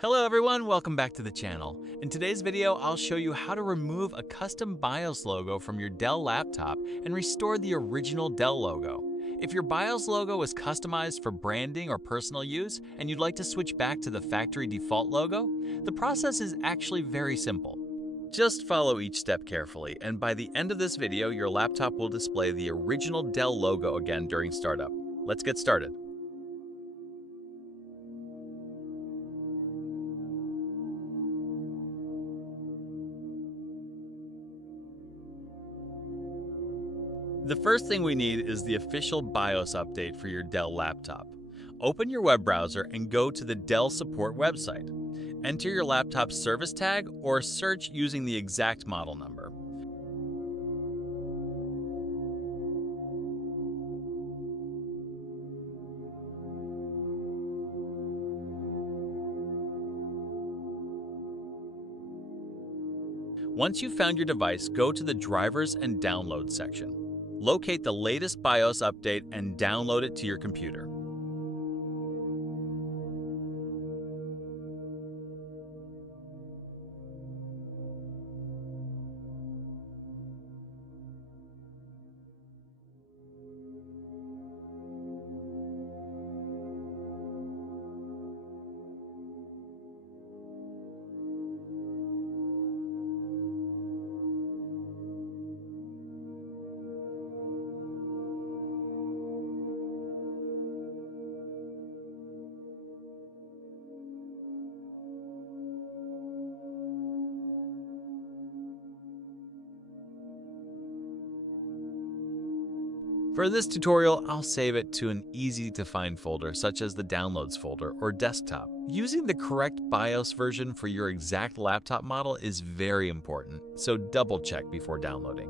Hello everyone, welcome back to the channel. In today's video, I'll show you how to remove a custom BIOS logo from your Dell laptop and restore the original Dell logo. If your BIOS logo is customized for branding or personal use and you'd like to switch back to the factory default logo, the process is actually very simple. Just follow each step carefully, and by the end of this video, your laptop will display the original Dell logo again during startup. Let's get started. The first thing we need is the official BIOS update for your Dell laptop. Open your web browser and go to the Dell support website. Enter your laptop's service tag or search using the exact model number. Once you've found your device, go to the Drivers and Download section. Locate the latest BIOS update and download it to your computer. For this tutorial, I'll save it to an easy-to-find folder such as the Downloads folder or desktop. Using the correct BIOS version for your exact laptop model is very important, so double-check before downloading.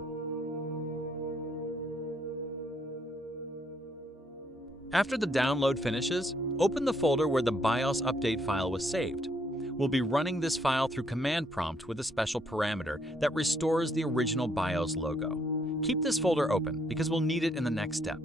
After the download finishes, open the folder where the BIOS update file was saved. We'll be running this file through command prompt with a special parameter that restores the original BIOS logo. Keep this folder open because we'll need it in the next step.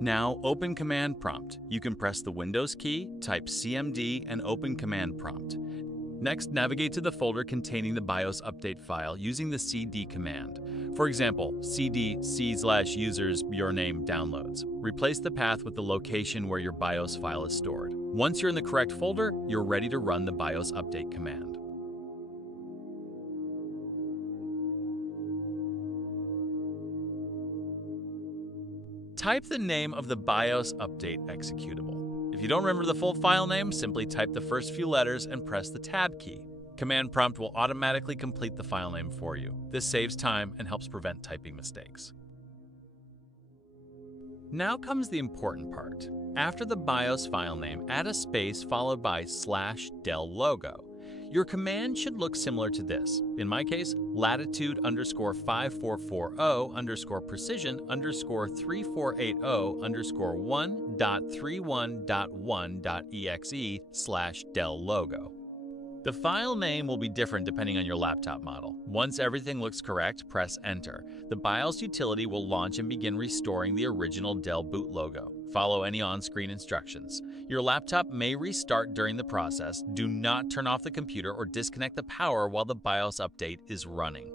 Now open Command Prompt. You can press the Windows key, type CMD, and open Command Prompt. Next, navigate to the folder containing the BIOS update file using the CD command. For example, cd c/users your name downloads. Replace the path with the location where your BIOS file is stored. Once you're in the correct folder, you're ready to run the BIOS update command. Type the name of the BIOS update executable. If you don't remember the full file name, simply type the first few letters and press the Tab key. Command Prompt will automatically complete the file name for you. This saves time and helps prevent typing mistakes. Now comes the important part. After the BIOS file name, add a space followed by /DellLogo. Your command should look similar to this. In my case, latitude_544O_precision_3480_1.31.1.exe/DellLogo. The file name will be different depending on your laptop model. Once everything looks correct, press Enter. The BIOS utility will launch and begin restoring the original Dell boot logo. Follow any on-screen instructions. Your laptop may restart during the process. Do not turn off the computer or disconnect the power while the BIOS update is running.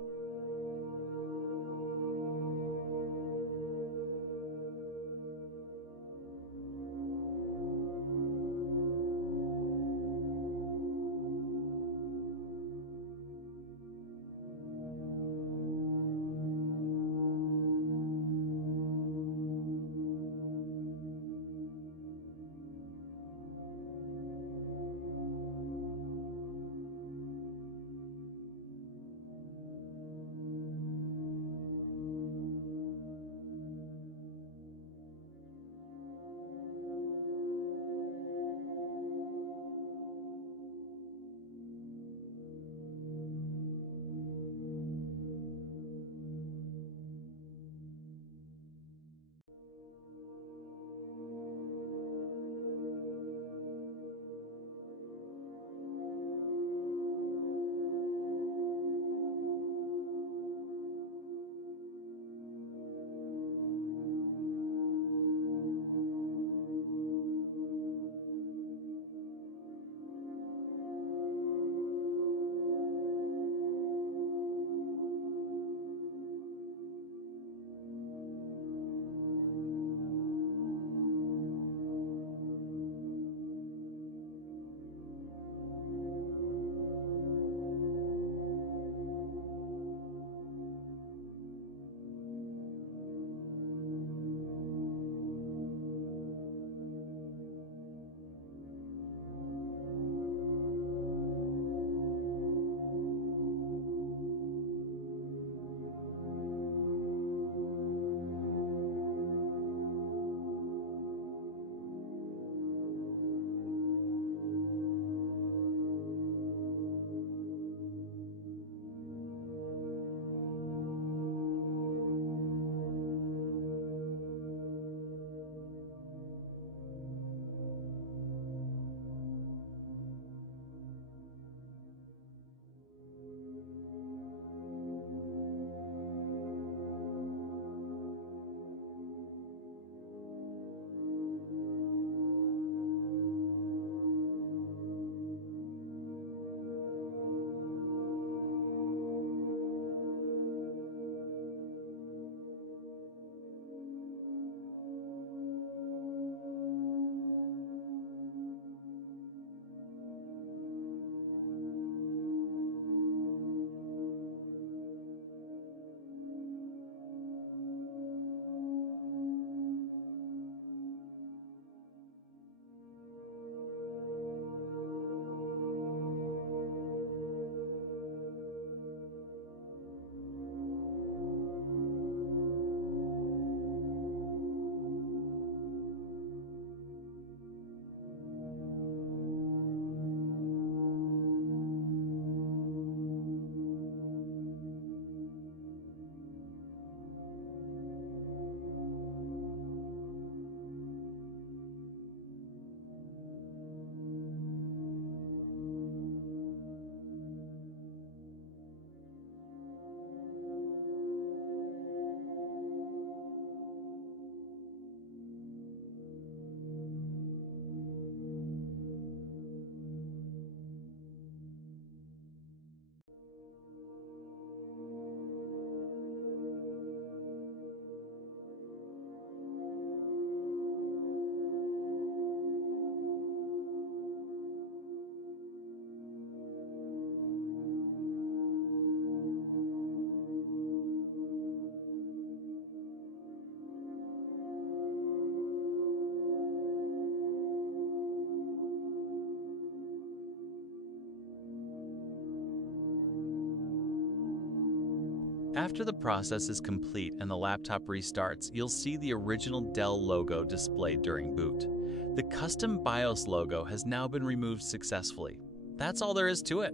After the process is complete and the laptop restarts, you'll see the original Dell logo displayed during boot. The custom BIOS logo has now been removed successfully. That's all there is to it.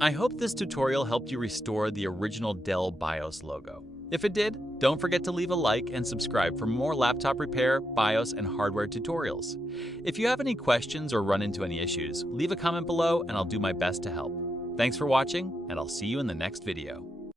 I hope this tutorial helped you restore the original Dell BIOS logo. If it did, don't forget to leave a like and subscribe for more laptop repair, BIOS, and hardware tutorials. If you have any questions or run into any issues, leave a comment below and I'll do my best to help. Thanks for watching, and I'll see you in the next video.